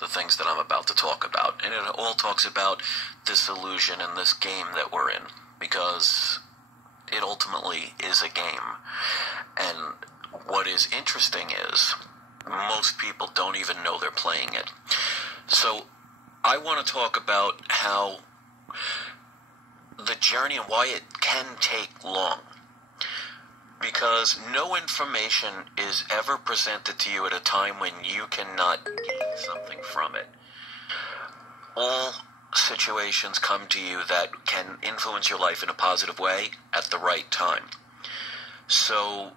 the things that I'm about to talk about. And it all talks about disillusion in this game that we're in, because it ultimately is a game. And what is interesting is most people don't even know they're playing it. So I want to talk about how the journey and why it can take long. Because no information is ever presented to you at a time when you cannot gain something from it. All situations come to you that can influence your life in a positive way at the right time. So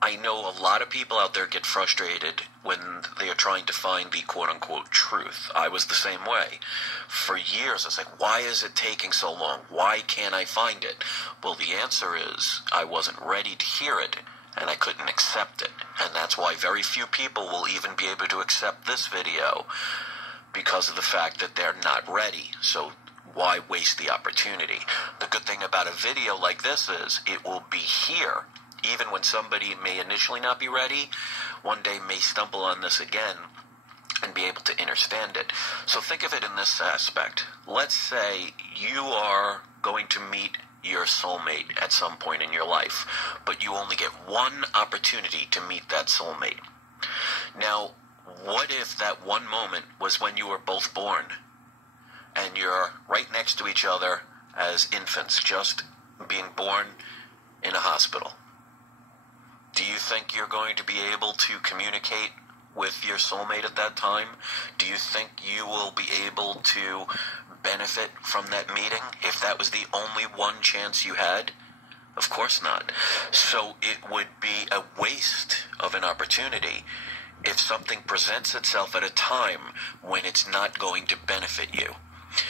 I know a lot of people out there get frustrated when they are trying to find the quote-unquote truth. I was the same way. For years, I was like, why is it taking so long? Why can't I find it? Well, the answer is I wasn't ready to hear it, and I couldn't accept it. And that's why very few people will even be able to accept this video, because of the fact that they're not ready. So why waste the opportunity? The good thing about a video like this is it will be here. Even when somebody may initially not be ready, one day may stumble on this again and be able to understand it. So think of it in this aspect. Let's say you are going to meet your soulmate at some point in your life, but you only get one opportunity to meet that soulmate. Now, what if that one moment was when you were both born and you're right next to each other as infants, just being born in a hospital? Do you think you're going to be able to communicate with your soulmate at that time? Do you think you will be able to benefit from that meeting if that was the only one chance you had? Of course not. So it would be a waste of an opportunity if something presents itself at a time when it's not going to benefit you.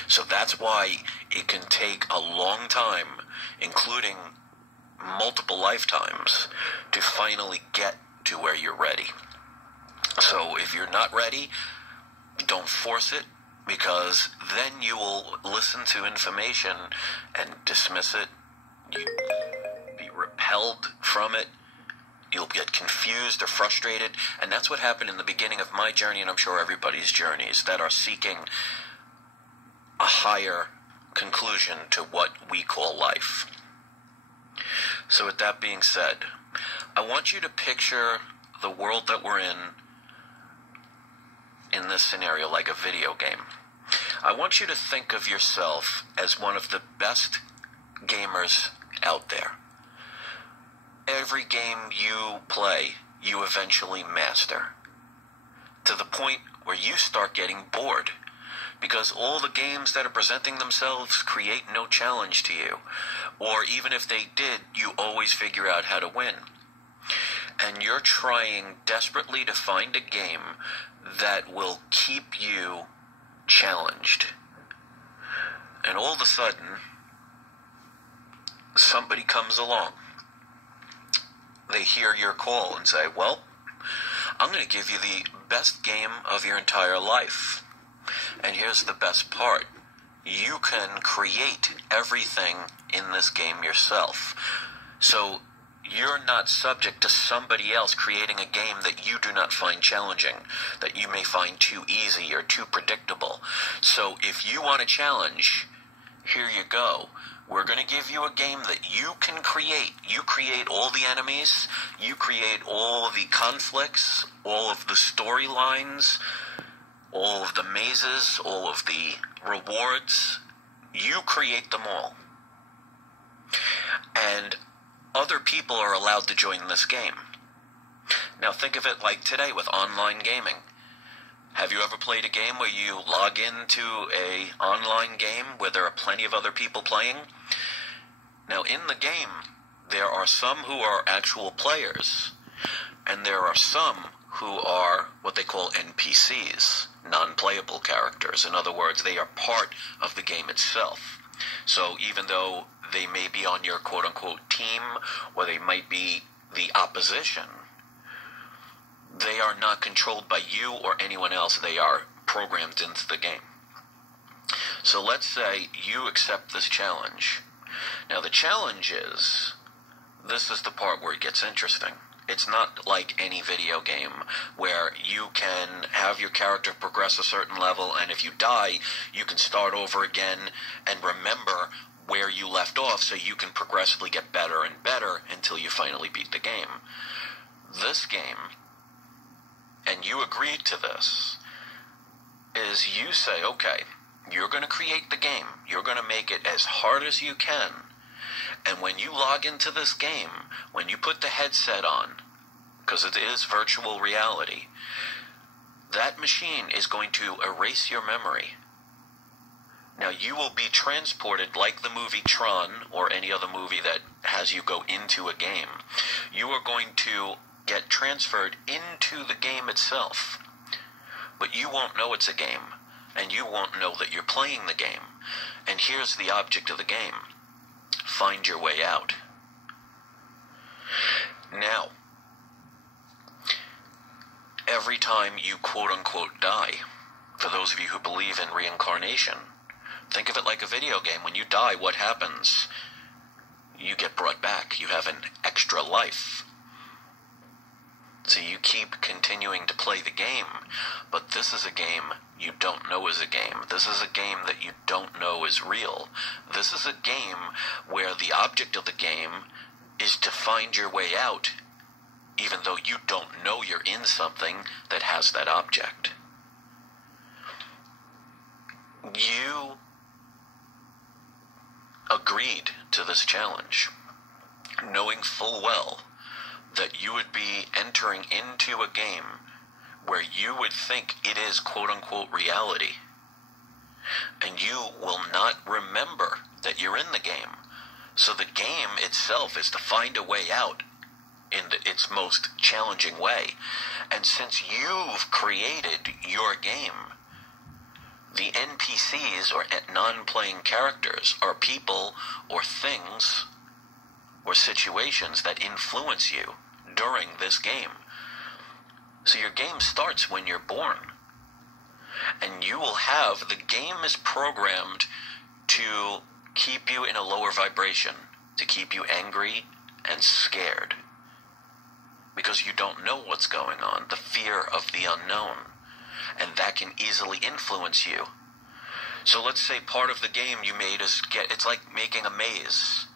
So that's why it can take a long time, including multiple lifetimes, to finally get to where you're ready. So if you're not ready, don't force it, because then you will listen to information and dismiss it. You'll be repelled from it. You'll get confused or frustrated. And that's what happened in the beginning of my journey, and I'm sure everybody's journeys that are seeking a higher conclusion to what we call life. So with that being said, I want you to picture the world that we're in this scenario like a video game. I want you to think of yourself as one of the best gamers out there. Every game you play, you eventually master, to the point where you start getting bored, because all the games that are presenting themselves create no challenge to you. Or even if they did, you always figure out how to win. And you're trying desperately to find a game that will keep you challenged. And all of a sudden, somebody comes along. They hear your call and say, well, I'm going to give you the best game of your entire life. And here's the best part. You can create everything in this game yourself. So you're not subject to somebody else creating a game that you do not find challenging, that you may find too easy or too predictable. So if you want a challenge, here you go. We're going to give you a game that you can create. You create all the enemies. You create all the conflicts, all of the storylines, all of the mazes, all of the rewards. You create them all. And other people are allowed to join this game. Now think of it like today with online gaming. Have you ever played a game where you log into an online game where there are plenty of other people playing? Now in the game, there are some who are actual players, and there are some who are what they call NPCs, non-playable characters. In other words, they are part of the game itself. So even though they may be on your quote-unquote team, or they might be the opposition, they are not controlled by you or anyone else. They are programmed into the game. So let's say you accept this challenge. Now the challenge is, this is the part where it gets interesting. It's not like any video game where you can have your character progress a certain level, and if you die, you can start over again and remember where you left off so you can progressively get better and better until you finally beat the game. This game, and you agreed to this, is you say, okay, you're going to create the game. You're going to make it as hard as you can. And when you log into this game, when you put the headset on, because it is virtual reality, that machine is going to erase your memory. Now, you will be transported like the movie Tron or any other movie that has you go into a game. You are going to get transferred into the game itself. But you won't know it's a game, and you won't know that you're playing the game. And here's the object of the game. Find your way out. Now, every time you quote-unquote die, for those of you who believe in reincarnation, think of it like a video game. When you die, what happens? You get brought back. You have an extra life. So you keep continuing to play the game, but this is a game you don't know is a game. This is a game that you don't know is real. This is a game where the object of the game is to find your way out, even though you don't know you're in something that has that object. You agreed to this challenge, knowing full well that you would be entering into a game where you would think it is quote-unquote reality, and you will not remember that you're in the game. So the game itself is to find a way out in its most challenging way. And since you've created your game, the NPCs, or non-playing characters, are people or things or situations that influence you during this game. So your game starts when you're born. And you will have, the game is programmed to keep you in a lower vibration, to keep you angry and scared. Because you don't know what's going on, the fear of the unknown. And that can easily influence you. So let's say part of the game you made is, it's like making a maze,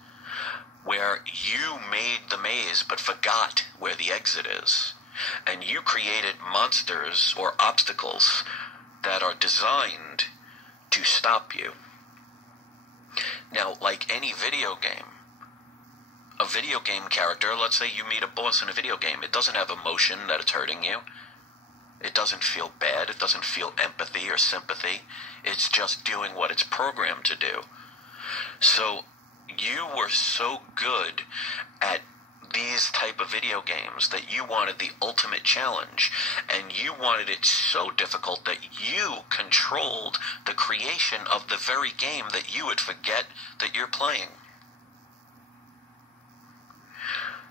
where you made the maze but forgot where the exit is. And you created monsters or obstacles that are designed to stop you. Now, like any video game, a video game character, let's say you meet a boss in a video game, it doesn't have emotion that it's hurting you. It doesn't feel bad. It doesn't feel empathy or sympathy. It's just doing what it's programmed to do. So you were so good at these type of video games that you wanted the ultimate challenge, and you wanted it so difficult that you controlled the creation of the very game that you would forget that you're playing.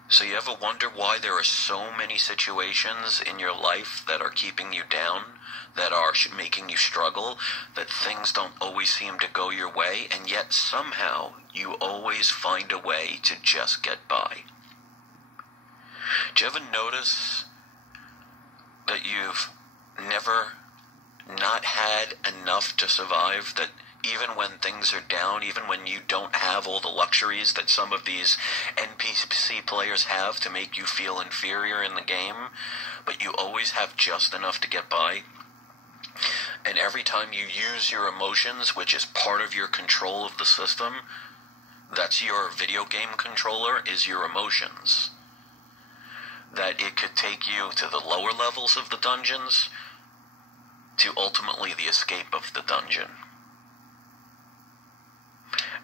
So you ever wonder why there are so many situations in your life that are keeping you down, that are making you struggle, that things don't always seem to go your way, and yet somehow you always find a way to just get by? Do you ever notice that you've never not had enough to survive, that even when things are down, even when you don't have all the luxuries that some of these NPC players have to make you feel inferior in the game, but you always have just enough to get by? And every time you use your emotions, which is part of your control of the system, that's your video game controller, is your emotions. That it could take you to the lower levels of the dungeons to ultimately the escape of the dungeon.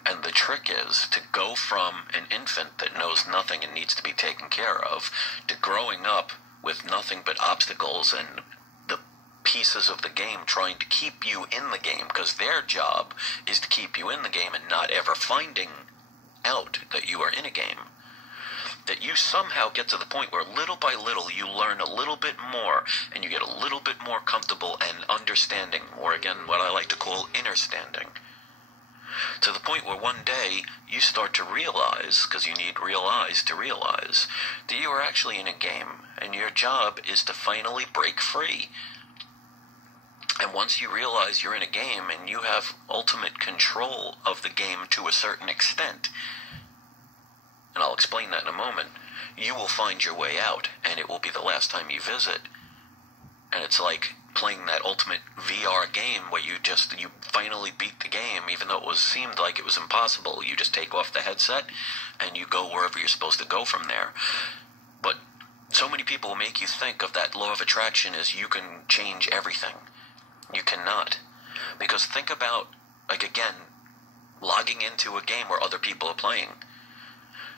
And the trick is to go from an infant that knows nothing and needs to be taken care of to growing up with nothing but obstacles and the pieces of the game trying to keep you in the game, because their job is to keep you in the game and not ever finding out that you are in a game. That you somehow get to the point where little by little you learn a little bit more and you get a little bit more comfortable and understanding, or again what I like to call innerstanding. To the point where one day you start to realize, because you need real eyes to realize, that you are actually in a game, and your job is to finally break free. And once you realize you're in a game and you have ultimate control of the game to a certain extent, and I'll explain that in a moment, you will find your way out, and it will be the last time you visit. And it's like playing that ultimate VR game where you finally beat the game, even though it seemed like it was impossible. You just take off the headset and you go wherever you're supposed to go from there. But so many people make you think of that law of attraction as you can change everything. You cannot. Because think about, like, again, logging into a game where other people are playing.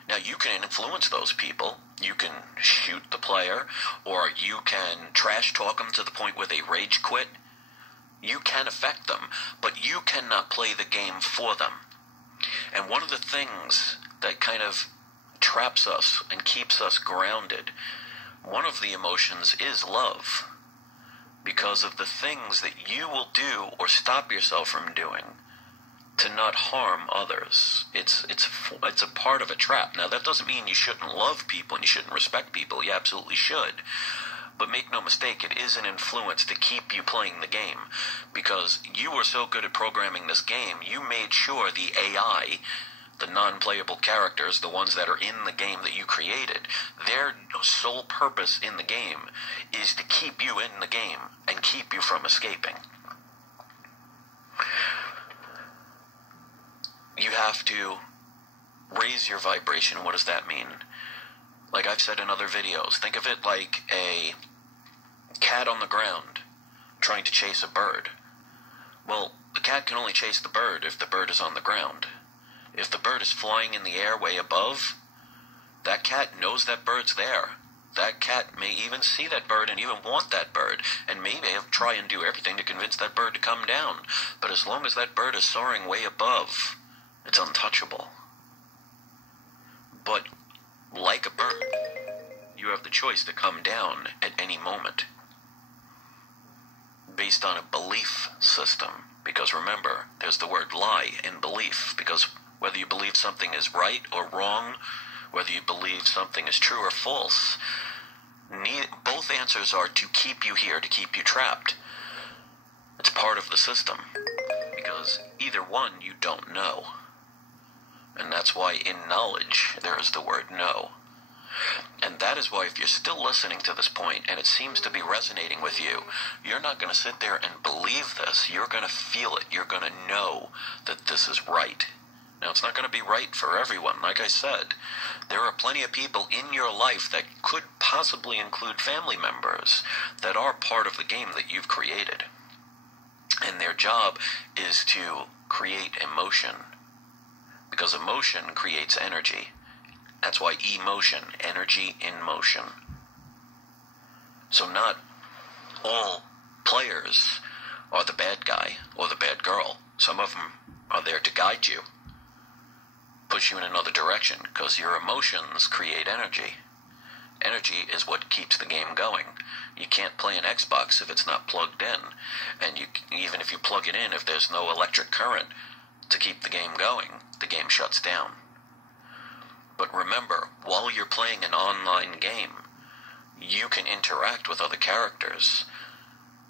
Now, you can influence those people. You can shoot the player, or you can trash talk them to the point where they rage quit. You can affect them, but you cannot play the game for them. And one of the things that kind of traps us and keeps us grounded, one of the emotions is love. Because of the things that you will do or stop yourself from doing to not harm others. It's a part of a trap. Now, that doesn't mean you shouldn't love people and you shouldn't respect people. You absolutely should. But make no mistake, it is an influence to keep you playing the game. Because you were so good at programming this game, you made sure the AI, the non-playable characters, the ones that are in the game that you created, their sole purpose in the game is to keep you in the game and keep you from escaping. You have to raise your vibration. What does that mean? Like I've said in other videos, think of it like a cat on the ground trying to chase a bird. Well, the cat can only chase the bird if the bird is on the ground. If the bird is flying in the air way above, that cat knows that bird's there. That cat may even see that bird and even want that bird, and maybe try and do everything to convince that bird to come down. But as long as that bird is soaring way above, it's untouchable. But like a bird, you have the choice to come down at any moment based on a belief system. Because remember, there's the word lie in belief. Because whether you believe something is right or wrong, whether you believe something is true or false, both answers are to keep you here, to keep you trapped. It's part of the system. Because either one you don't know. And that's why in knowledge there is the word no. And that is why if you're still listening to this point and it seems to be resonating with you, you're not going to sit there and believe this. You're going to feel it. You're going to know that this is right. Now, it's not going to be right for everyone. Like I said, there are plenty of people in your life that could possibly include family members that are part of the game that you've created. And their job is to create emotion. Because emotion creates energy. That's why emotion, energy in motion. So not all players are the bad guy or the bad girl. Some of them are there to guide you, push you in another direction, because your emotions create energy. Energy is what keeps the game going. You can't play an Xbox if it's not plugged in. And even if you plug it in, if there's no electric current to keep the game going, the game shuts down. But remember, while you're playing an online game, you can interact with other characters.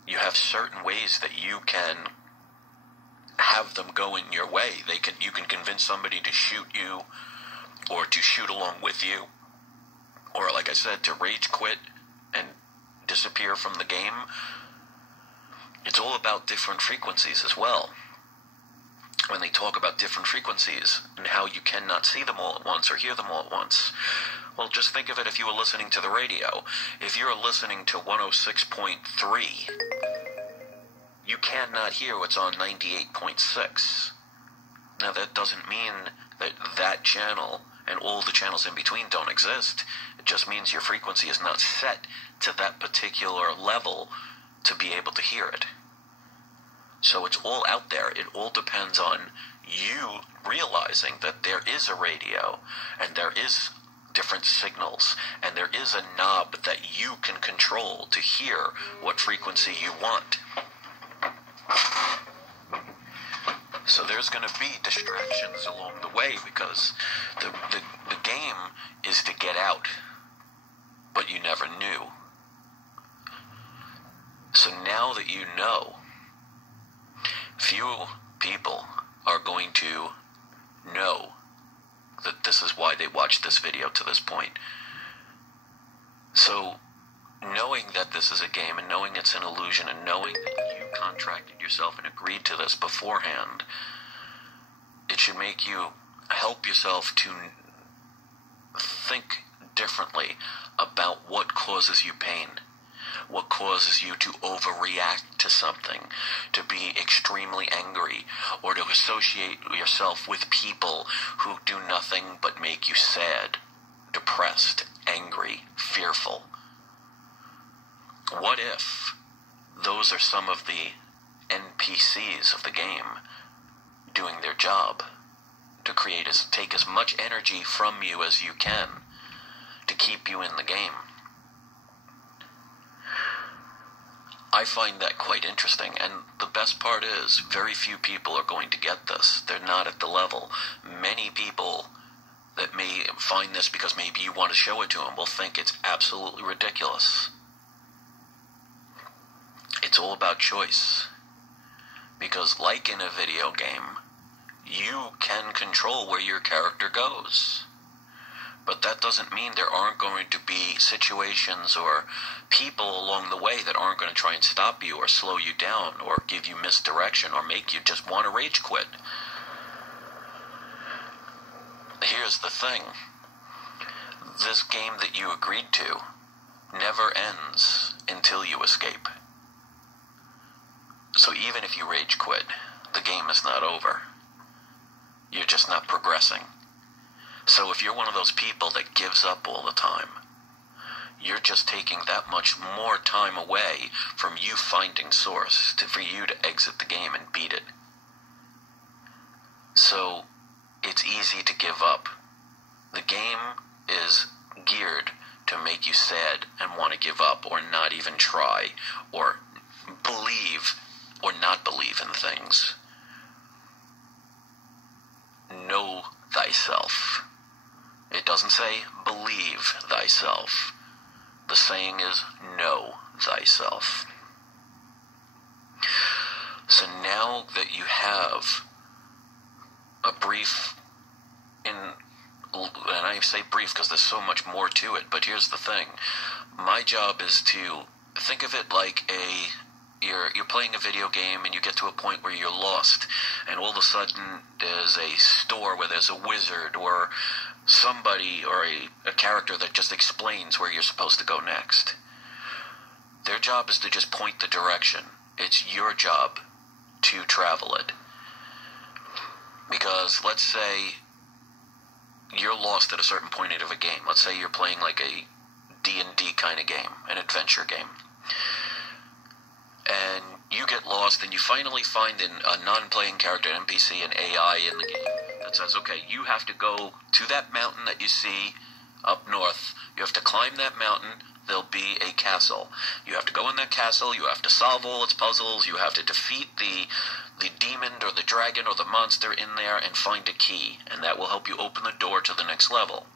You have certain ways that you can have them go in your way. You can convince somebody to shoot you, or to shoot along with you, or like I said, to rage quit and disappear from the game. It's all about different frequencies as well. When they talk about different frequencies and how you cannot see them all at once or hear them all at once, well, just think of it if you were listening to the radio. If you're listening to 106.3, you cannot hear what's on 98.6. Now, that doesn't mean that that channel and all the channels in between don't exist. It just means your frequency is not set to that particular level to be able to hear it. So it's all out there. It all depends on you realizing that there is a radio, and there is different signals, and there is a knob that you can control to hear what frequency you want. So there's going to be distractions along the way, because the game is to get out, but you never knew. So now that you know, few people are going to know that this is why they watched this video to this point. So knowing that this is a game, and knowing it's an illusion, and knowing that you contracted yourself and agreed to this beforehand, it should make you help yourself to think differently about what causes you pain, what causes you to overreact to something, to be extremely angry, or to associate yourself with people who do nothing but make you sad, depressed, angry, fearful. What if those are some of the NPCs of the game doing their job to take as much energy from you as you can to keep you in the game? I find that quite interesting, and the best part is very few people are going to get this. They're not at the level. Many people that may find this because maybe you want to show it to them will think it's absolutely ridiculous. It's all about choice. Because like in a video game, you can control where your character goes. But that doesn't mean there aren't going to be situations or people along the way that aren't going to try and stop you or slow you down or give you misdirection or make you just want to rage quit. Here's the thing. This game that you agreed to never ends until you escape. So even if you rage quit, the game is not over. You're just not progressing. So if you're one of those people that gives up all the time, you're just taking that much more time away from you finding source for you to exit the game and beat it. So it's easy to give up. The game is geared to make you sad and want to give up or not even try or believe or not believe in things. Know thyself. It doesn't say believe thyself. The saying is know thyself. So now that you have a brief, and I say brief because there's so much more to it, but here's the thing. My job is to think of it like you're playing a video game and you get to a point where you're lost, and all of a sudden there's a store where there's a wizard or somebody or a character that just explains where you're supposed to go next. Their job is to just point the direction. It's your job to travel it. Because let's say you're lost at a certain point of a game. Let's say you're playing like a D&D kind of game, an adventure game. And you get lost and you finally find a non-playing character, an NPC, an AI in the game that says, okay, you have to go to that mountain that you see up north. You have to climb that mountain. There'll be a castle. You have to go in that castle. You have to solve all its puzzles. You have to defeat the demon or the dragon or the monster in there and find a key. And that will help you open the door to the next level.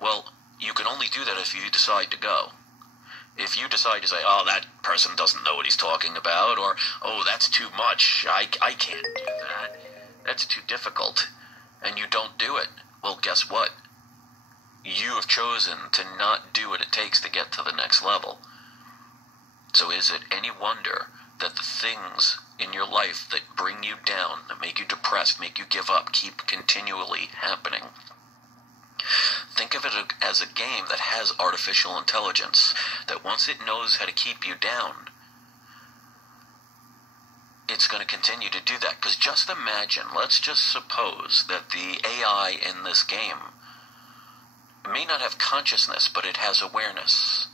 Well, you can only do that if you decide to go. If you decide to say, oh, that person doesn't know what he's talking about, or, oh, that's too much, I can't do that, that's too difficult, and you don't do it, well, guess what? You have chosen to not do what it takes to get to the next level. So is it any wonder that the things in your life that bring you down, that make you depressed, make you give up, keep continually happening? Think of it as a game that has artificial intelligence, that once it knows how to keep you down, it's going to continue to do that. Because just imagine, let's just suppose that the AI in this game may not have consciousness, but it has awareness.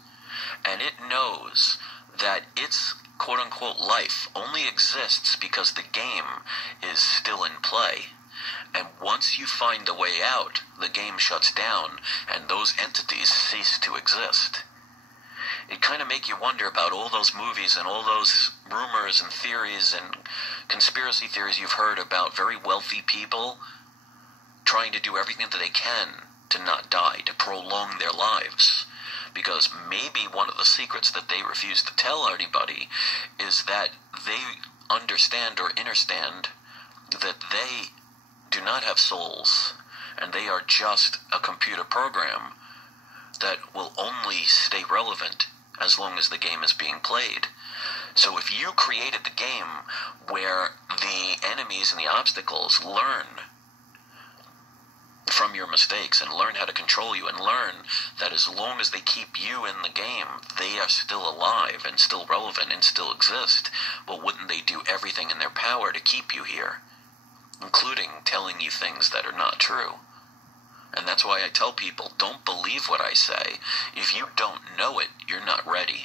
And it knows that its quote-unquote life only exists because the game is still in play. And once you find the way out, the game shuts down, and those entities cease to exist. it kind of make you wonder about all those movies and all those rumors and theories and conspiracy theories you've heard about very wealthy people trying to do everything that they can to not die, to prolong their lives. Because maybe one of the secrets that they refuse to tell anybody is that they understand or understand that they do not have souls, and they are just a computer program that will only stay relevant as long as the game is being played. So if you created the game where the enemies and the obstacles learn from your mistakes and learn how to control you and learn that as long as they keep you in the game, they are still alive and still relevant and still exist, well, wouldn't they do everything in their power to keep you here, including telling you things that are not true? And that's why I tell people, don't believe what I say. If you don't know it, you're not ready.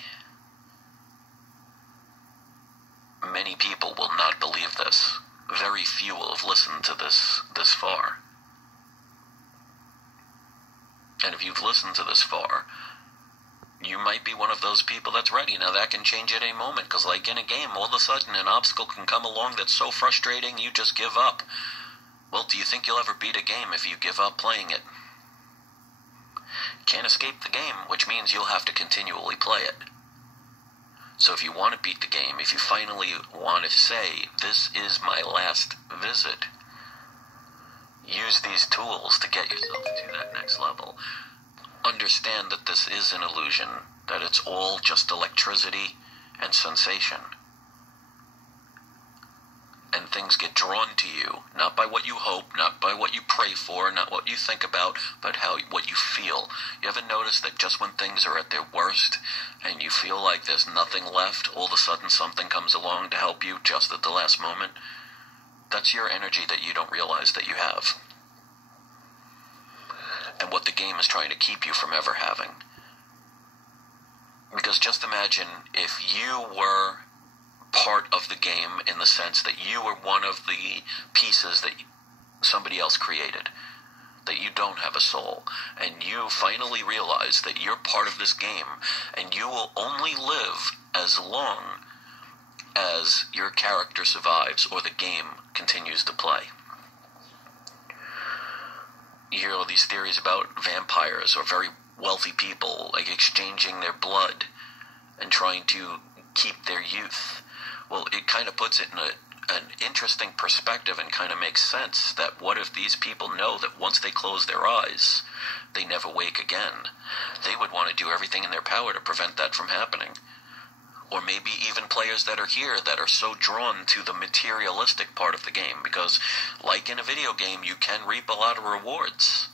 Many people will not believe this. Very few will have listened to this far. And if you've listened to this far, you might be one of those people that's ready. Now, that can change at any moment, because like in a game, all of a sudden an obstacle can come along that's so frustrating you just give up. Well, do you think you'll ever beat a game if you give up playing it? Can't escape the game, which means you'll have to continually play it. So if you want to beat the game, if you finally want to say, this is my last visit, use these tools to get yourself to that next level. Understand that this is an illusion, that it's all just electricity and sensation. And things get drawn to you, not by what you hope, not by what you pray for, not what you think about, but what you feel. You ever notice that just when things are at their worst, and you feel like there's nothing left, all of a sudden something comes along to help you just at the last moment? That's your energy that you don't realize that you have. And what the game is trying to keep you from ever having. Because just imagine if you were part of the game in the sense that you were one of the pieces that somebody else created, that you don't have a soul, and you finally realize that you're part of this game, and you will only live as long as your character survives or the game continues to play. You hear all these theories about vampires or very wealthy people like exchanging their blood and trying to keep their youth. Well, it kind of puts it in an interesting perspective and kind of makes sense that what if these people know that once they close their eyes, they never wake again? They would want to do everything in their power to prevent that from happening. Or maybe even players that are here that are so drawn to the materialistic part of the game, because like in a video game, you can reap a lot of rewards.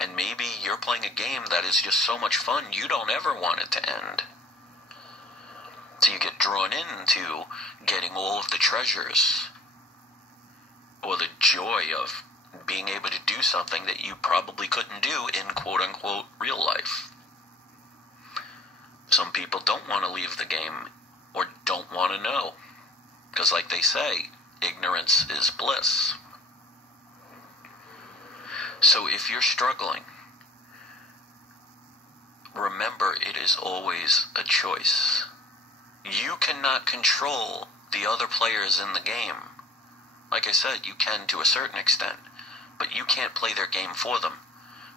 And maybe you're playing a game that is just so much fun, you don't ever want it to end. So you get drawn into getting all of the treasures, or the joy of being able to do something that you probably couldn't do in quote-unquote real life. Some people don't want to leave the game, or don't want to know, because like they say, ignorance is bliss. So if you're struggling, remember it is always a choice. You cannot control the other players in the game. Like I said, you can to a certain extent, but you can't play their game for them.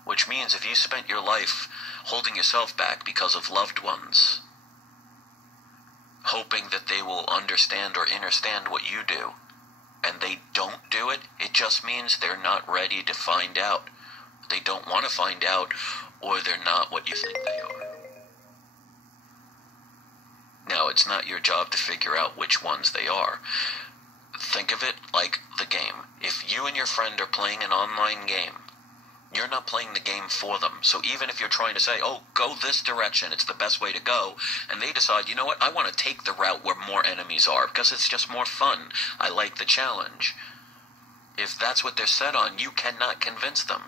Which means if you spent your life holding yourself back because of loved ones, hoping that they will understand or understand what you do, and they don't do it, it just means they're not ready to find out. They don't want to find out, or they're not what you think they are. Now, it's not your job to figure out which ones they are. Think of it like the game. If you and your friend are playing an online game, you're not playing the game for them. So even if you're trying to say, oh, go this direction, it's the best way to go, and they decide, you know what, I want to take the route where more enemies are because it's just more fun. I like the challenge. If that's what they're set on, you cannot convince them.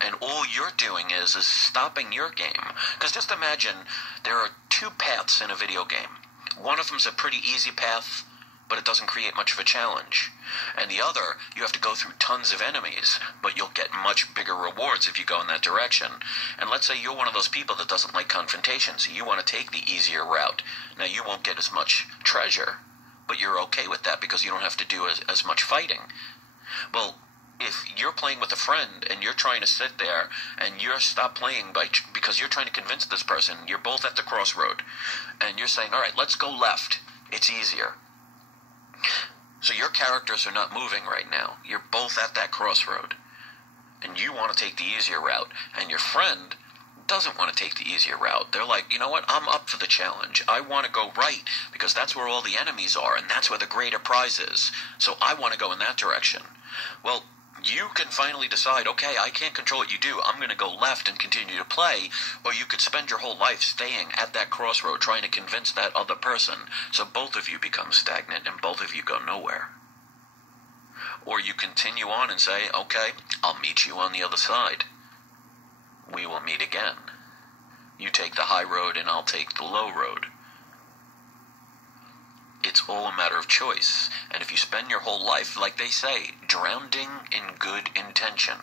And all you're doing is stopping your game. Because just imagine there are two paths in a video game. One of them's a pretty easy path, but it doesn't create much of a challenge. And the other, you have to go through tons of enemies, but you'll get much bigger rewards if you go in that direction. And let's say you're one of those people that doesn't like confrontation, so you want to take the easier route. Now, you won't get as much treasure, but you're okay with that because you don't have to do as much fighting. Well, if you're playing with a friend and you're trying to sit there and you're stop playing because you're trying to convince this person, you're both at the crossroad, and you're saying, all right, let's go left. It's easier. So your characters are not moving right now. You're both at that crossroad. And you want to take the easier route. And your friend doesn't want to take the easier route. They're like, you know what? I'm up for the challenge. I want to go right because that's where all the enemies are and that's where the greater prize is. So I want to go in that direction. Well, you can finally decide, okay, I can't control what you do. I'm going to go left and continue to play. Or you could spend your whole life staying at that crossroad trying to convince that other person. So both of you become stagnant and both of you go nowhere. Or you continue on and say, okay, I'll meet you on the other side. We will meet again. You take the high road and I'll take the low road. It's all a matter of choice. And if you spend your whole life, like they say, drowning in good intention.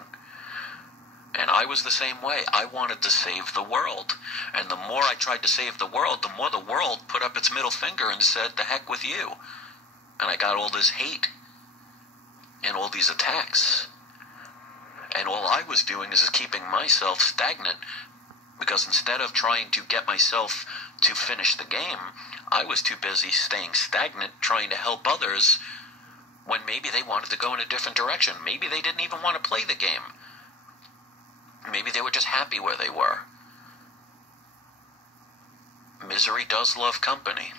And I was the same way. I wanted to save the world. And the more I tried to save the world, the more the world put up its middle finger and said, the heck with you. And I got all this hate and all these attacks. And all I was doing is keeping myself stagnant. Because instead of trying to get myself to finish the game, I was too busy staying stagnant, trying to help others, when maybe they wanted to go in a different direction. Maybe they didn't even want to play the game. Maybe they were just happy where they were. Misery does love company.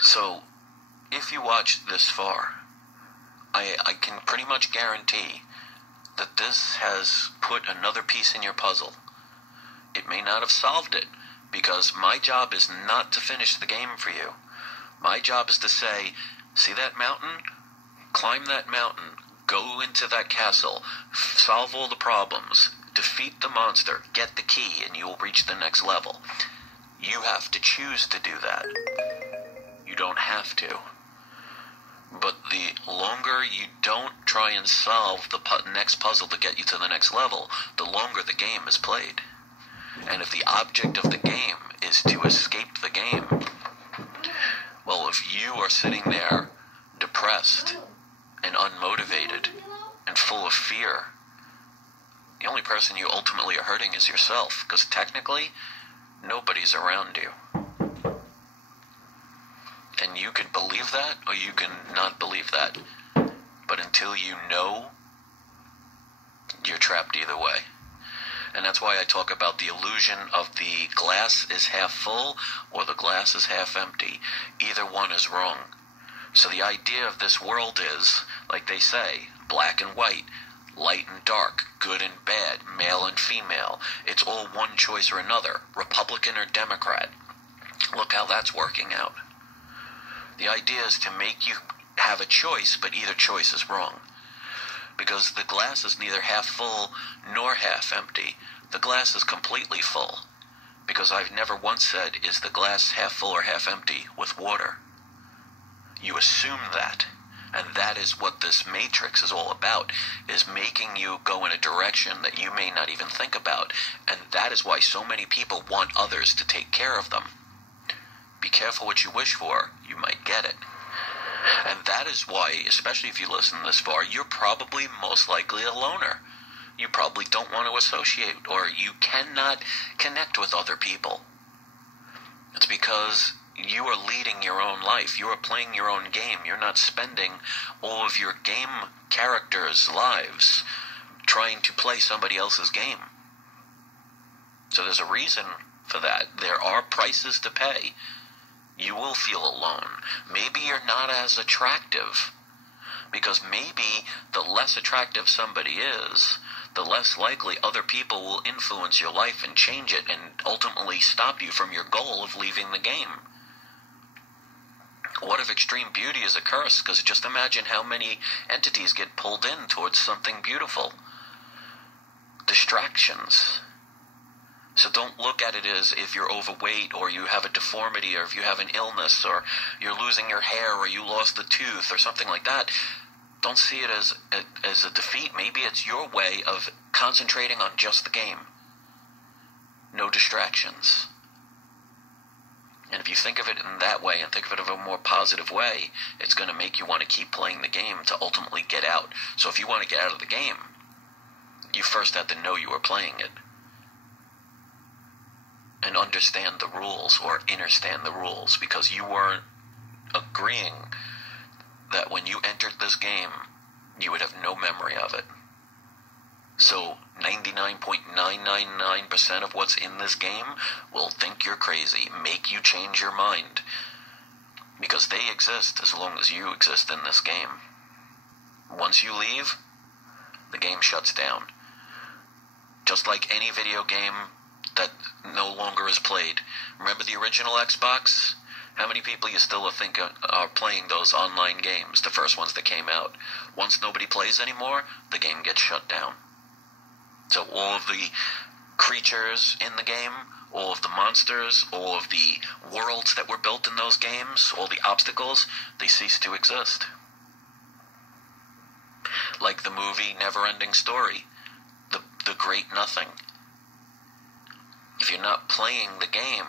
So, if you watched this far, I can pretty much guarantee that this has put another piece in your puzzle. It may not have solved it, because my job is not to finish the game for you. My job is to say, see that mountain? Climb that mountain. Go into that castle. Solve all the problems. Defeat the monster. Get the key, and you will reach the next level. You have to choose to do that. You don't have to. But the longer you don't try and solve the next puzzle to get you to the next level, the longer the game is played. And if the object of the game is to escape the game, well, if you are sitting there depressed and unmotivated and full of fear, the only person you ultimately are hurting is yourself, because technically, nobody's around you. And you can believe that, or you can not believe that. But until you know, you're trapped either way. And that's why I talk about the illusion of the glass is half full or the glass is half empty. Either one is wrong. So the idea of this world is, like they say, black and white, light and dark, good and bad, male and female. It's all one choice or another, Republican or Democrat. Look how that's working out. The idea is to make you have a choice, but either choice is wrong. Because the glass is neither half full nor half empty. The glass is completely full. Because I've never once said, is the glass half full or half empty with water? You assume that. And that is what this matrix is all about, is making you go in a direction that you may not even think about. And that is why so many people want others to take care of them. Be careful what you wish for, you might get it. And that is why, especially if you listen this far, you're probably most likely a loner. You probably don't want to associate, or you cannot connect with other people. It's because you are leading your own life. You are playing your own game. You're not spending all of your game characters' lives trying to play somebody else's game. So there's a reason for that. There are prices to pay. You will feel alone. Maybe you're not as attractive, because maybe the less attractive somebody is, the less likely other people will influence your life and change it and ultimately stop you from your goal of leaving the game. What if extreme beauty is a curse? Because just imagine how many entities get pulled in towards something beautiful. Distractions. So don't look at it as if you're overweight or you have a deformity or if you have an illness or you're losing your hair or you lost a tooth or something like that. Don't see it as a defeat. Maybe it's your way of concentrating on just the game. No distractions. And if you think of it in that way and think of it in a more positive way, it's going to make you want to keep playing the game to ultimately get out. So if you want to get out of the game, you first have to know you are playing it. And understand the rules or understand the rules, because you weren't agreeing that when you entered this game, you would have no memory of it. So 99.999% of what's in this game will think you're crazy, make you change your mind, because they exist as long as you exist in this game. Once you leave, the game shuts down. Just like any video game that no longer is played. Remember the original Xbox? How many people you still think are playing those online games, the first ones that came out? Once nobody plays anymore, the game gets shut down. So all of the creatures in the game, all of the monsters, all of the worlds that were built in those games, all the obstacles, they cease to exist. Like the movie Never-Ending Story, the Great Nothing. If you're not playing the game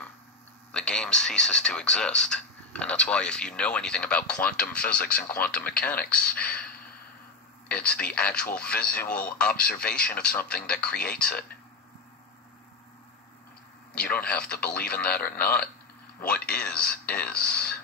ceases to exist. And that's why if you know anything about quantum physics and quantum mechanics, it's the actual visual observation of something that creates it. You don't have to believe in that or not. What is, is.